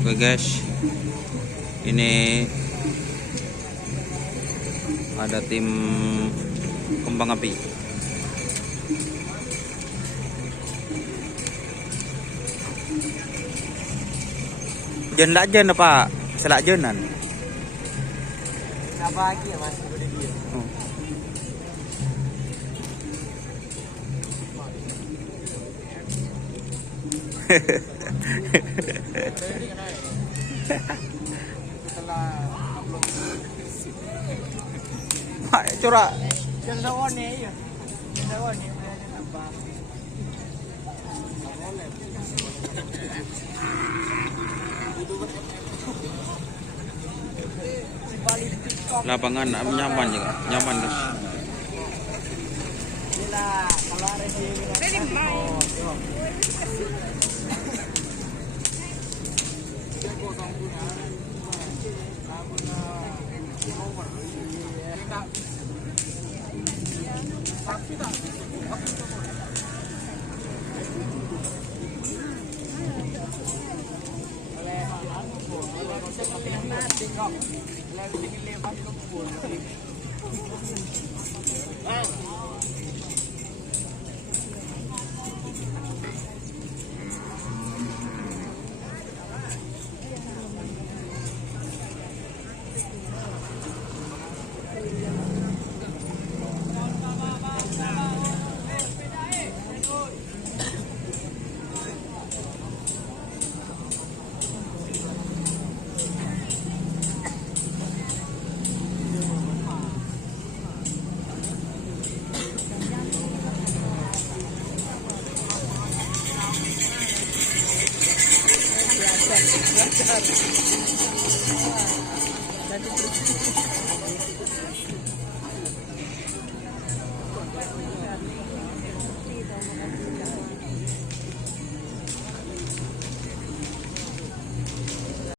Oke guys, ini ada tim kembang api. Jen tak jen apa? Selak jenan. Apa lagi ya mas? Oh. Mak corak. Jangan lawan ni ya. Jangan lawan ni. Nampak. Lapangan nyaman juga, nyaman guys. Gila, kalau ada di Nanti